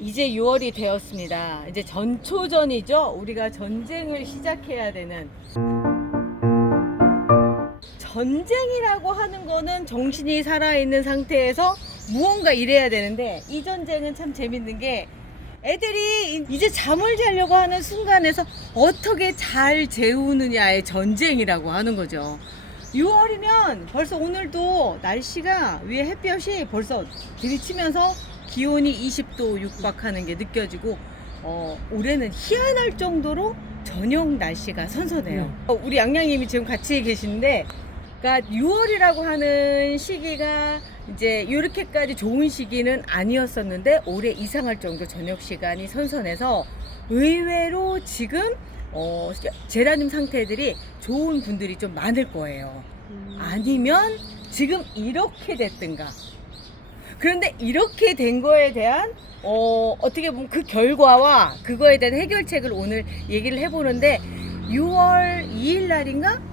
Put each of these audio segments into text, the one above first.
이제 6월이 되었습니다. 이제 전초전이죠. 우리가 전쟁을 시작해야 되는. 전쟁이라고 하는 거는 정신이 살아있는 상태에서 무언가 일해야 되는데, 이 전쟁은 참 재밌는 게 애들이 이제 잠을 자려고 하는 순간에서 어떻게 잘 재우느냐의 전쟁이라고 하는 거죠. 6월이면 벌써 오늘도 날씨가 위에 햇볕이 벌써 들이치면서 기온이 20도 육박하는 게 느껴지고, 올해는 희한할 정도로 저녁 날씨가 선선해요. 우리 양양님이 지금 같이 계시는데, 그러니까 6월이라고 하는 시기가 이제 이렇게까지 좋은 시기는 아니었었는데 올해 이상할 정도 저녁 시간이 선선해서 의외로 지금 제라늄 상태들이 좋은 분들이 좀 많을 거예요. 아니면 지금 이렇게 됐든가. 그런데 이렇게 된 거에 대한 어떻게 보면 그 결과와 그거에 대한 해결책을 오늘 얘기를 해보는데, 6월 2일 날인가?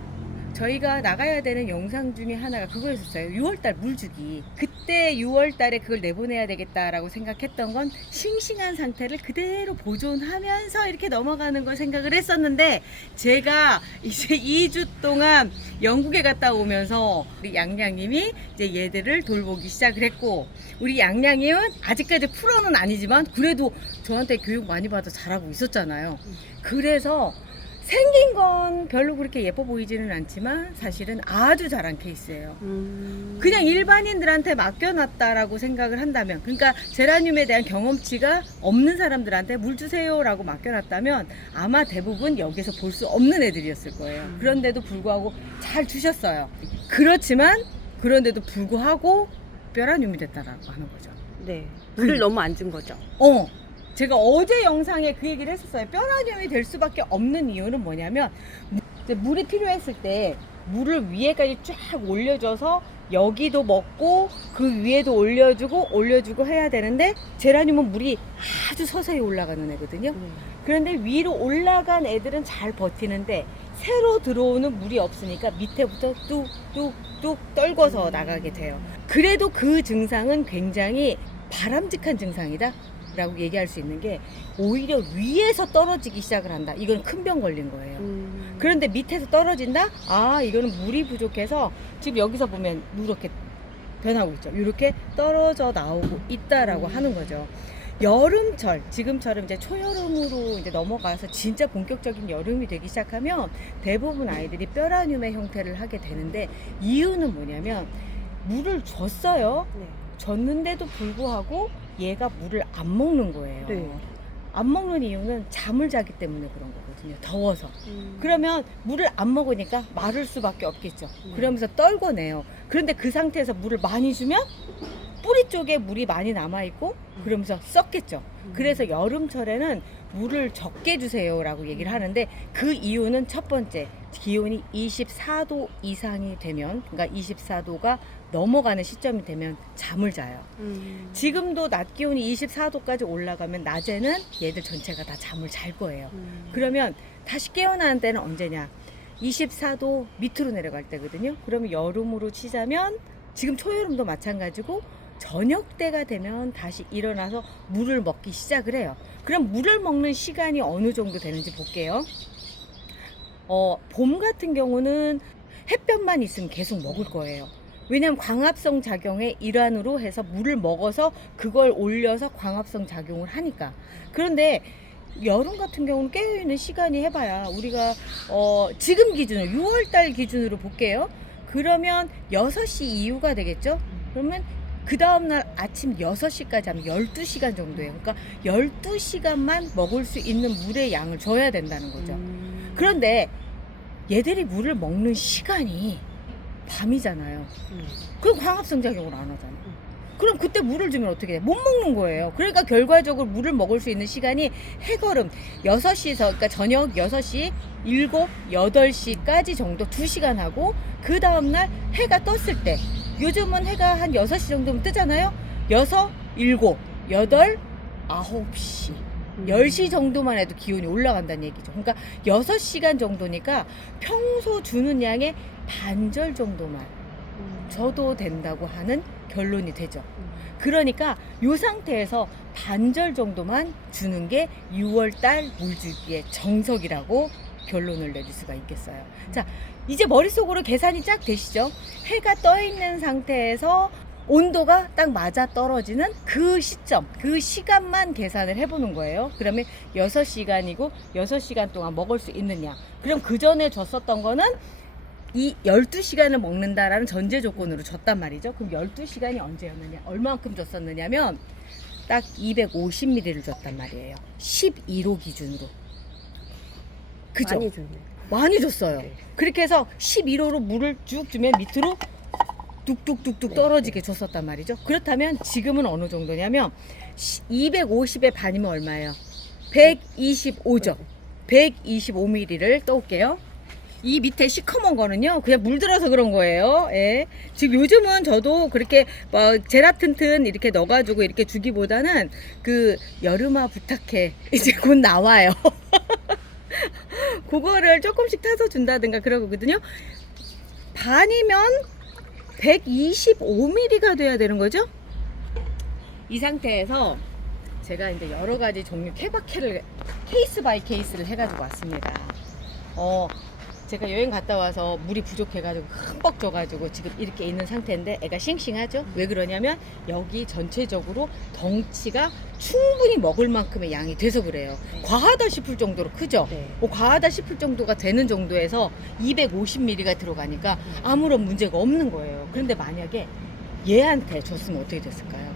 저희가 나가야 되는 영상 중에 하나가 그거였었어요. 6월달 물주기. 그때 6월달에 그걸 내보내야 되겠다라고 생각했던 건 싱싱한 상태를 그대로 보존하면서 이렇게 넘어가는 걸 생각을 했었는데, 제가 이제 2주 동안 영국에 갔다 오면서 우리 양양님이 이제 얘들을 돌보기 시작을 했고, 우리 양양님은 아직까지 프로는 아니지만 그래도 저한테 교육 많이 받아 잘하고 있었잖아요. 그래서 생긴 건 별로 그렇게 예뻐 보이지는 않지만 사실은 아주 잘한 케이스예요. 그냥 일반인들한테 맡겨놨다라고 생각을 한다면, 그러니까 제라늄에 대한 경험치가 없는 사람들한테 물 주세요라고 맡겨놨다면 아마 대부분 여기서 볼 수 없는 애들이었을 거예요. 그런데도 불구하고 잘 주셨어요. 그렇지만 그런데도 불구하고 뼈라늄이 됐다라고 하는 거죠. 네. 물을 너무 안 준 거죠. 제가 어제 영상에 그 얘기를 했었어요. 뼈라늄이 될 수밖에 없는 이유는 뭐냐면, 물이 필요했을 때 물을 위에까지 쫙 올려줘서 여기도 먹고 그 위에도 올려주고 해야 되는데, 제라늄은 물이 아주 서서히 올라가는 애거든요. 그런데 위로 올라간 애들은 잘 버티는데 새로 들어오는 물이 없으니까 밑에부터 뚝뚝뚝 떨궈서 나가게 돼요. 그래도 그 증상은 굉장히 바람직한 증상이다 라고 얘기할 수 있는 게, 오히려 위에서 떨어지기 시작을 한다. 이건 큰 병 걸린 거예요. 그런데 밑에서 떨어진다? 아, 이거는 물이 부족해서 지금 여기서 보면 이렇게 변하고 있죠. 이렇게 떨어져 나오고 있다라고 하는 거죠. 여름철, 지금처럼 이제 초여름으로 이제 넘어가서 진짜 본격적인 여름이 되기 시작하면 대부분 아이들이 뼈라늄의 형태를 하게 되는데, 이유는 뭐냐면 물을 줬어요. 줬는데도 불구하고 얘가 물을 안 먹는 거예요. 네. 안 먹는 이유는 잠을 자기 때문에 그런 거거든요. 더워서. 그러면 물을 안 먹으니까 마를 수밖에 없겠죠. 그러면서 떨궈내요. 그런데 그 상태에서 물을 많이 주면 뿌리 쪽에 물이 많이 남아있고 그러면서 썩겠죠. 그래서 여름철에는 물을 적게 주세요 라고 얘기를 하는데, 그 이유는 첫 번째, 기온이 24도 이상이 되면, 그러니까 24도가 넘어가는 시점이 되면 잠을 자요. 지금도 낮 기온이 24도까지 올라가면 낮에는 얘들 전체가 다 잠을 잘 거예요. 그러면 다시 깨어나는 때는 언제냐? 24도 밑으로 내려갈 때거든요. 그러면 여름으로 치자면 지금 초여름도 마찬가지고 저녁 때가 되면 다시 일어나서 물을 먹기 시작을 해요. 그럼 물을 먹는 시간이 어느 정도 되는지 볼게요. 봄 같은 경우는 햇볕만 있으면 계속 먹을 거예요. 왜냐하면 광합성 작용의 일환으로 해서 물을 먹어서 그걸 올려서 광합성 작용을 하니까. 그런데 여름 같은 경우는 깨어있는 시간이 해봐야 우리가 지금 기준으로 6월달 기준으로 볼게요. 그러면 6시 이후가 되겠죠. 그러면 그 다음날 아침 6시까지 하면 12시간 정도예요. 그러니까 12시간만 먹을 수 있는 물의 양을 줘야 된다는 거죠. 그런데 얘들이 물을 먹는 시간이 밤이잖아요. 그럼 광합성 작용을 안 하잖아요. 그럼 그때 물을 주면 어떻게 돼? 못 먹는 거예요. 그러니까 결과적으로 물을 먹을 수 있는 시간이 해걸음 6시에서, 그러니까 저녁 6시, 7, 8시까지 정도 2시간 하고, 그 다음날 해가 떴을 때, 요즘은 해가 한 6시 정도면 뜨잖아요. 6, 7, 8, 9시, 10시 정도만 해도 기온이 올라간다는 얘기죠. 그러니까 6시간 정도니까 평소 주는 양의 반절 정도만 줘도 된다고 하는 결론이 되죠. 그러니까 이 상태에서 반절 정도만 주는 게 6월달 물주기의 정석이라고 결론을 내릴 수가 있겠어요. 자, 이제 머릿속으로 계산이 쫙 되시죠? 해가 떠 있는 상태에서 온도가 딱 맞아 떨어지는 그 시점, 그 시간만 계산을 해보는 거예요. 그러면 6시간이고 6시간 동안 먹을 수 있느냐. 그럼 그 전에 줬었던 거는 이 12시간을 먹는다라는 전제 조건으로 줬단 말이죠. 그럼 12시간이 언제였느냐, 얼마만큼 줬었느냐면 딱 250ml를 줬단 말이에요. 11호 기준으로. 그죠? 많이 줬네. 많이 줬어요. 네. 그렇게 해서 11호로 물을 쭉 주면 밑으로 뚝뚝뚝뚝 네. 떨어지게 줬었단 말이죠. 그렇다면 지금은 어느 정도냐면 250에 반이면 얼마예요? 125죠. 125ml를 떠올게요. 이 밑에 시커먼 거는요, 그냥 물들어서 그런 거예요. 예. 지금 요즘은 저도 그렇게 뭐 제라튼튼 이렇게 넣어가지고 이렇게 주기보다는 그 여름아 부탁해 이제 곧 나와요. 그거를 조금씩 타서 준다든가 그러거든요. 반이면 125ml가 돼야 되는 거죠. 이 상태에서 제가 이제 여러 가지 종류 케바케를 케이스 바이 케이스를 해가지고 왔습니다. 제가 여행 갔다 와서 물이 부족해가지고 흠뻑 져가지고 지금 이렇게 있는 상태인데 애가 싱싱하죠? 왜 그러냐면 여기 전체적으로 덩치가 충분히 먹을 만큼의 양이 돼서 그래요. 네. 과하다 싶을 정도로 크죠? 네. 과하다 싶을 정도가 되는 정도에서 250ml가 들어가니까 아무런 문제가 없는 거예요. 그런데 만약에 얘한테 줬으면 어떻게 됐을까요?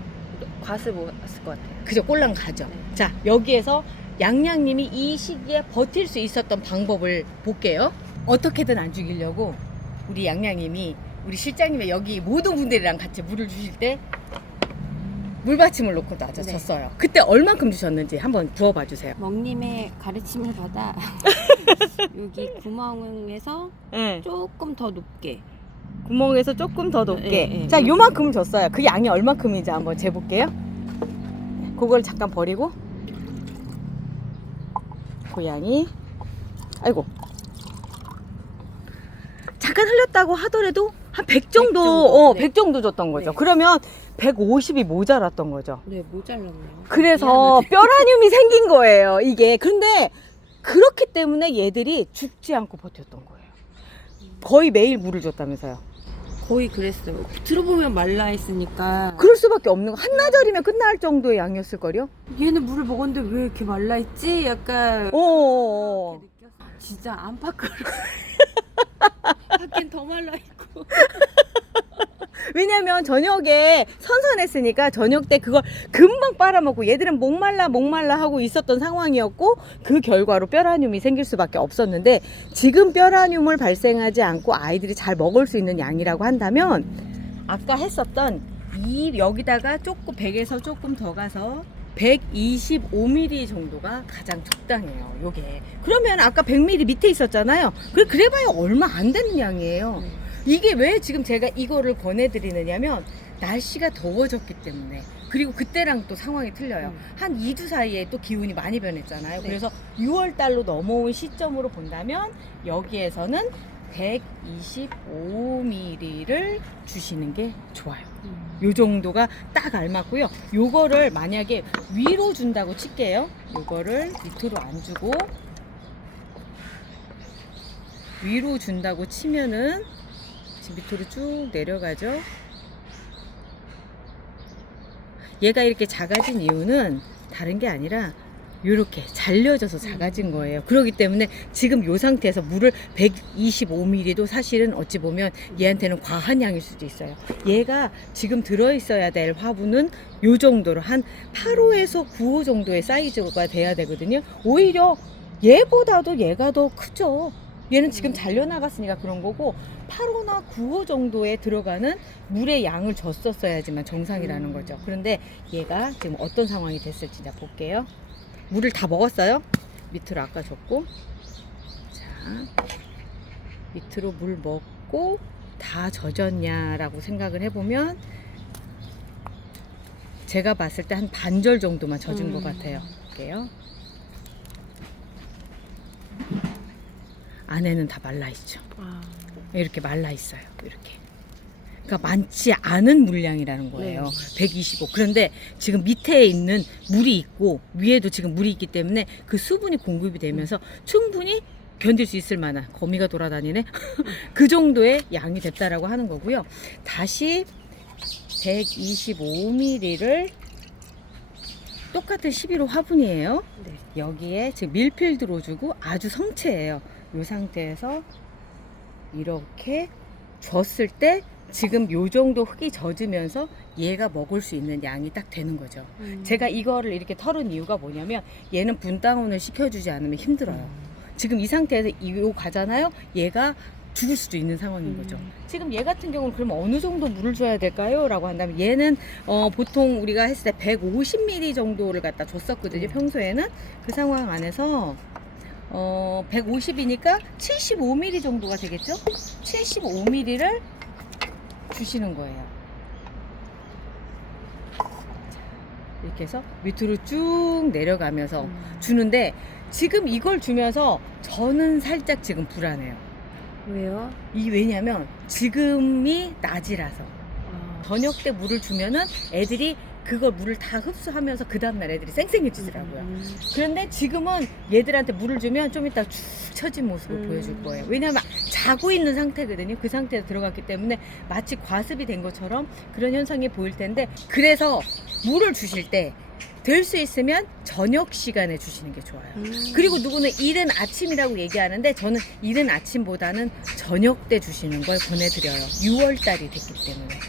과습 왔을 것 같아요. 그죠? 꼴랑 가죠. 네. 자, 여기에서 양양님이 이 시기에 버틸 수 있었던 방법을 볼게요. 어떻게든 안 죽이려고 우리 양양님이 우리 실장님의 여기 모든 분들이랑 같이 물을 주실 때 물받침을 놓고 놔줬어요. 네. 그때 얼만큼 주셨는지 한번 부어봐 주세요. 멍님의 가르침을 받아 여기 구멍에서 네. 조금 더 높게. 구멍에서 조금 더 높게. 네, 네, 자, 네. 요만큼 줬어요. 그 양이 얼만큼인지 한번 재볼게요. 그걸 잠깐 버리고. 그 양이, 아이고. 잠깐 흘렸다고 하더라도 한 100 정도, 100 정도. 네. 100 정도 줬던 거죠. 네. 그러면 150이 모자랐던 거죠. 네, 모자랐네요. 그래서 뼈라늄이 생긴 거예요, 이게. 근데 그렇기 때문에 얘들이 죽지 않고 버텼던 거예요. 거의 매일 물을 줬다면서요. 거의 그랬어요. 들어보면 말라 있으니까 그럴 수밖에 없는 거. 한나절이면 끝날 정도의 양이었을걸요? 얘는 물을 먹었는데 왜 이렇게 말라 있지? 약간 어. 그렇게 느꼈어. 진짜 안팎으로 밖엔 더 말라 있고. 왜냐면 저녁에 선선했으니까 저녁 때 그걸 금방 빨아먹고 얘들은 목말라 하고 있었던 상황이었고 그 결과로 뼈라늄이 생길 수밖에 없었는데 지금 뼈라늄을 발생하지 않고 아이들이 잘 먹을 수 있는 양이라고 한다면 아까 했었던 이 여기다가 조금 100에서 조금 더 가서 125ml 정도가 가장 적당해요. 요게. 그러면 아까 100ml 밑에 있었잖아요. 그래봐야 얼마 안 되는 양이에요. 이게 왜 지금 제가 이거를 권해드리느냐면 날씨가 더워졌기 때문에 그리고 그때랑 또 상황이 틀려요. 한 2주 사이에 또 기온이 많이 변했잖아요. 네. 그래서 6월달로 넘어온 시점으로 본다면 여기에서는 125ml를 주시는 게 좋아요. 요 정도가 딱 알맞고요. 요거를 만약에 위로 준다고 칠게요. 요거를 밑으로 안 주고 위로 준다고 치면은 지금 밑으로 쭉 내려가죠. 얘가 이렇게 작아진 이유는 다른 게 아니라 이렇게 잘려져서 작아진 거예요. 그렇기 때문에 지금 이 상태에서 물을 125ml도 사실은 어찌 보면 얘한테는 과한 양일 수도 있어요. 얘가 지금 들어있어야 될 화분은 이 정도로 한 8호에서 9호 정도의 사이즈가 돼야 되거든요. 오히려 얘보다도 얘가 더 크죠. 얘는 지금 잘려나갔으니까 그런 거고 8호나 9호 정도에 들어가는 물의 양을 줬었어야지만 정상이라는 거죠. 그런데 얘가 지금 어떤 상황이 됐을지 자 볼게요. 물을 다 먹었어요. 밑으로 아까 줬고, 자 밑으로 물 먹고 다 젖었냐라고 생각을 해보면 제가 봤을 때 한 반절 정도만 젖은 것 같아요. 볼게요. 안에는 다 말라 있죠. 이렇게 말라 있어요. 이렇게. 그러니까 많지 않은 물량이라는 거예요. 네. 125. 그런데 지금 밑에 있는 물이 있고 위에도 지금 물이 있기 때문에 그 수분이 공급이 되면서 충분히 견딜 수 있을 만한, 거미가 돌아다니네. 그 정도의 양이 됐다라고 하는 거고요. 다시 125ml를 똑같은 11호 화분이에요. 네. 여기에 지금 밀필 들어주고 아주 성체예요. 이 상태에서 이렇게 줬을 때 지금 요 정도 흙이 젖으면서 얘가 먹을 수 있는 양이 딱 되는 거죠. 제가 이거를 이렇게 털은 이유가 뭐냐면 얘는 분다운을 시켜주지 않으면 힘들어요. 지금 이 상태에서 이거 가잖아요. 얘가 죽을 수도 있는 상황인 거죠. 지금 얘 같은 경우는 그럼 어느 정도 물을 줘야 될까요? 라고 한다면 얘는 보통 우리가 했을 때 150ml 정도를 갖다 줬었거든요. 평소에는 그 상황 안에서 150이니까 75ml 정도가 되겠죠? 75ml를 주시는 거예요. 이렇게 해서 밑으로 쭉 내려가면서 주는데 지금 이걸 주면서 저는 살짝 지금 불안해요. 왜요? 왜냐면 지금이 낮이라서 아. 저녁 때 물을 주면은 애들이 그걸 물을 다 흡수하면서 그 다음날 애들이 쌩쌩해지더라고요. 그런데 지금은 얘들한테 물을 주면 좀 이따 축 처진 모습을 보여줄 거예요. 왜냐면 자고 있는 상태거든요. 그 상태에 들어갔기 때문에 마치 과습이 된 것처럼 그런 현상이 보일 텐데, 그래서 물을 주실 때 될 수 있으면 저녁 시간에 주시는 게 좋아요. 그리고 누구는 이른 아침이라고 얘기하는데 저는 이른 아침보다는 저녁 때 주시는 걸 권해드려요. 6월달이 됐기 때문에.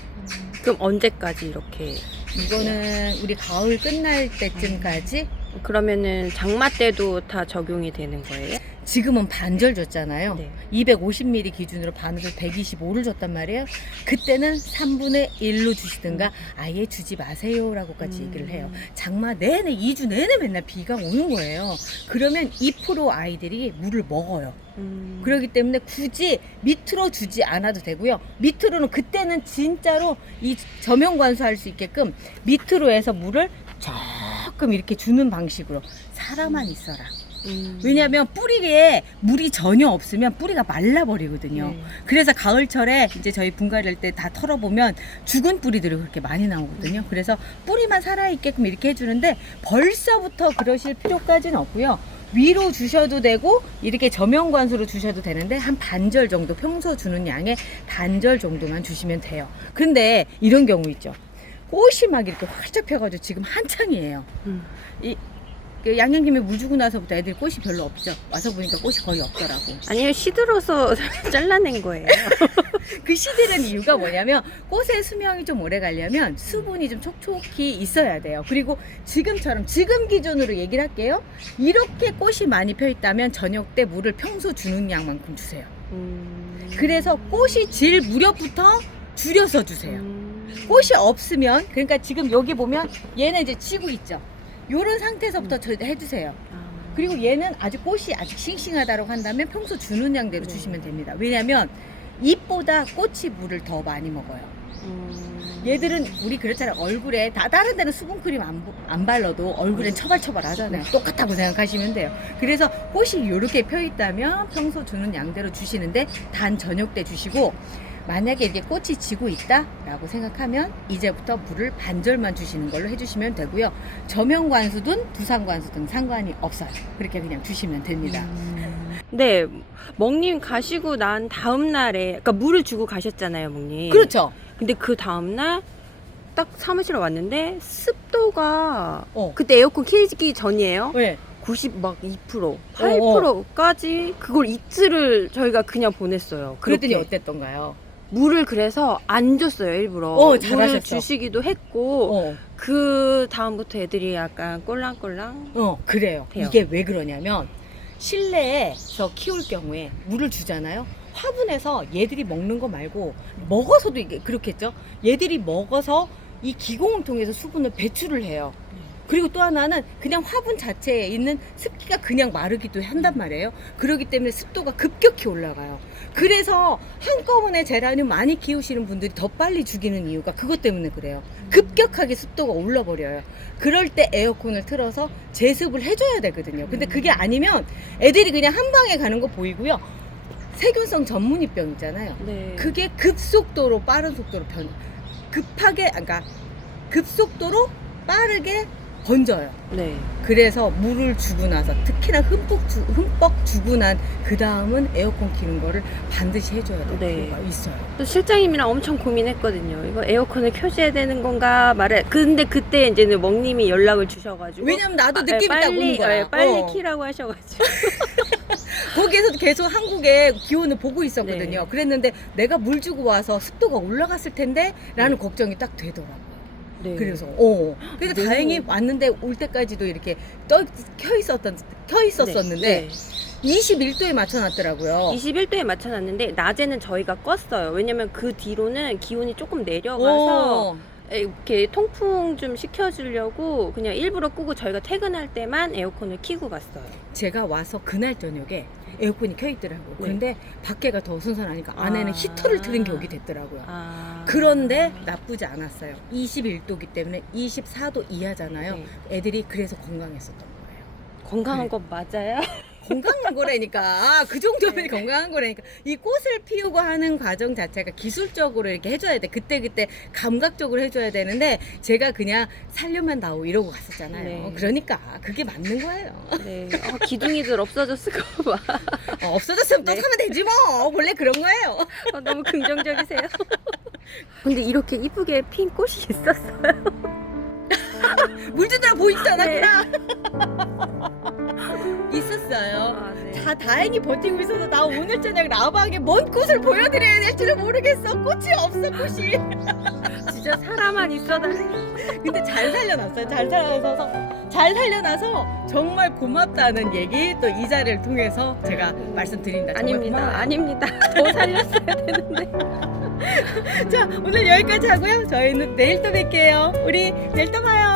그럼 언제까지 이렇게? 이거는 우리 가을 끝날 때쯤까지. 그러면은 장마 때도 다 적용이 되는 거예요? 지금은 반절 줬잖아요. 네. 250ml 기준으로 반으로 125를 줬단 말이에요. 그때는 3분의 1로 주시든가 아예 주지 마세요 라고까지 얘기를 해요. 장마 내내 2주 내내 맨날 비가 오는 거예요. 그러면 2% 아이들이 물을 먹어요. 그렇기 때문에 굳이 밑으로 주지 않아도 되고요. 밑으로는 그때는 진짜로 이 저명 관수할 수 있게끔 밑으로 해서 물을 조금 이렇게 주는 방식으로 살아만 있어라. 왜냐하면 뿌리에 물이 전혀 없으면 뿌리가 말라버리거든요. 네. 그래서 가을철에 이제 저희 분갈이할 때 다 털어보면 죽은 뿌리들이 그렇게 많이 나오거든요. 그래서 뿌리만 살아있게끔 이렇게 해주는데 벌써부터 그러실 필요까지는 없고요. 위로 주셔도 되고 이렇게 저명관수로 주셔도 되는데 한 반절 정도, 평소 주는 양의 반절 정도만 주시면 돼요. 근데 이런 경우 있죠. 꽃이 막 이렇게 활짝 펴가지고 지금 한창이에요. 그 양양김에 물 주고 나서부터 애들이 꽃이 별로 없죠. 와서 보니까 꽃이 거의 없더라고. 아니요, 시들어서 잘라낸 거예요. 그 시들은 이유가 뭐냐면 꽃의 수명이 좀 오래 가려면 수분이 좀 촉촉히 있어야 돼요. 그리고 지금처럼, 지금 기준으로 얘기를 할게요. 이렇게 꽃이 많이 펴 있다면 저녁 때 물을 평소 주는 양만큼 주세요. 그래서 꽃이 질 무렵부터 줄여서 주세요. 꽃이 없으면, 그러니까 지금 여기 보면 얘는 이제 치고 있죠. 요런 상태에서부터 해주세요. 그리고 얘는 아직 꽃이 아직 싱싱하다고 한다면 평소 주는 양대로 주시면 됩니다. 왜냐면 잎보다 꽃이 물을 더 많이 먹어요. 얘들은 우리 그렇잖아요. 얼굴에 다른 데는 수분크림 안 발라도 얼굴엔 처발처발 하잖아요. 똑같다고 생각하시면 돼요. 그래서 꽃이 이렇게 펴 있다면 평소 주는 양대로 주시는데 단 저녁 때 주시고, 만약에 이렇게 꽃이 지고 있다라고 생각하면 이제부터 물을 반절만 주시는 걸로 해주시면 되고요. 저명관수든 두상관수든 상관이 없어요. 그렇게 그냥 주시면 됩니다. 네, 멍님 가시고 난 다음 날에, 그러니까 물을 주고 가셨잖아요, 멍님. 그렇죠. 근데 그 다음 날 딱 사무실에 왔는데 습도가 그때 그때 에어컨 켜기 전이에요. 왜? 90막 8%까지 그걸 이틀을 저희가 그냥 보냈어요. 그랬더니 그렇게. 어땠던가요? 물을 그래서 안 줬어요, 일부러. 잘하셨어. 물을 주시기도 했고 그 다음부터 애들이 약간 꼴랑꼴랑 그래요. 해요. 이게 왜 그러냐면 실내에서 키울 경우에 물을 주잖아요. 화분에서 얘들이 먹는 거 말고 먹어서도 이게 그렇겠죠. 얘들이 먹어서 이 기공을 통해서 수분을 배출을 해요. 그리고 또 하나는 그냥 화분 자체에 있는 습기가 그냥 마르기도 한단 말이에요. 그렇기 때문에 습도가 급격히 올라가요. 그래서 한꺼번에 제라늄 많이 키우시는 분들이 더 빨리 죽이는 이유가 그것 때문에 그래요. 급격하게 습도가 올라버려요. 그럴 때 에어컨을 틀어서 제습을 해줘야 되거든요. 근데 그게 아니면 애들이 그냥 한 방에 가는 거 보이고요. 세균성 전문이병 있잖아요. 네. 그게 급속도로 빠른 속도로 그러니까 급속도로 빠르게 번져요. 네. 그래서 물을 주고 나서 특히나 흠뻑 주고 난 그 다음은 에어컨 키는 거를 반드시 해줘야 될 네. 필요가 있어요. 또 실장님이랑 엄청 고민했거든요. 이거 에어컨을 켜줘야 되는 건가 말해. 근데 그때 이제는 멍님이 연락을 주셔가지고. 왜냐면 나도 느낌 있다고 오는 거야. 빨리 키라고 하셔가지고. 거기에서 계속 한국의 기온을 보고 있었거든요. 네. 그랬는데 내가 물 주고 와서 습도가 올라갔을 텐데 라는 네. 걱정이 딱 되더라고요. 네. 그래서 그래서 너무- 다행히 왔는데 올 때까지도 이렇게 켜 있었었는데 네. 21도에 맞춰놨더라고요. 21도에 맞춰놨는데 낮에는 저희가 껐어요. 왜냐면 그 뒤로는 기온이 조금 내려가서 이렇게 통풍 좀 시켜주려고 그냥 일부러 끄고 저희가 퇴근할 때만 에어컨을 켜고 갔어요. 제가 와서 그날 저녁에 에어컨이 켜 있더라고요. 네. 근데 밖에가 더 선선하니까 안에는 아. 히터를 틀은 격이 됐더라고요. 아. 그런데 나쁘지 않았어요. 21도기 때문에 24도 이하잖아요. 네. 애들이 그래서 건강했었던 거예요. 건강한 그래. 건 맞아요? 건강한 거라니까. 그 정도면 네. 건강한 거라니까. 이 꽃을 피우고 하는 과정 자체가 기술적으로 이렇게 해줘야 돼. 그때 감각적으로 해줘야 되는데 제가 그냥 살려만 나오 이러고 갔었잖아요. 네. 그러니까 그게 맞는 거예요. 네. 기둥이들 없어졌을까 봐. 없어졌으면 또 네. 사면 되지 뭐. 원래 그런 거예요. 너무 긍정적이세요. 근데 이렇게 이쁘게 핀 꽃이 있었어요. 물 주느라 보이지도 네. 않았구나. 있었어요. 아, 네. 다 다행히 버티고 있어서 나 오늘 저녁 라바하게 뭔 꽃을 보여드려야 될지를 모르겠어. 꽃이 없어 꽃이. 진짜 사람만 있어도 근데 잘 살려놨어요. 잘 살려놔서 정말 고맙다는 얘기 또 이 자리를 통해서 제가 말씀드립니다. 정말 아닙니다. 고마워요. 아닙니다. 더 살렸어야 되는데. 자 오늘 여기까지 하고요. 저희는 내일 또 뵐게요. 우리 내일 또 봐요.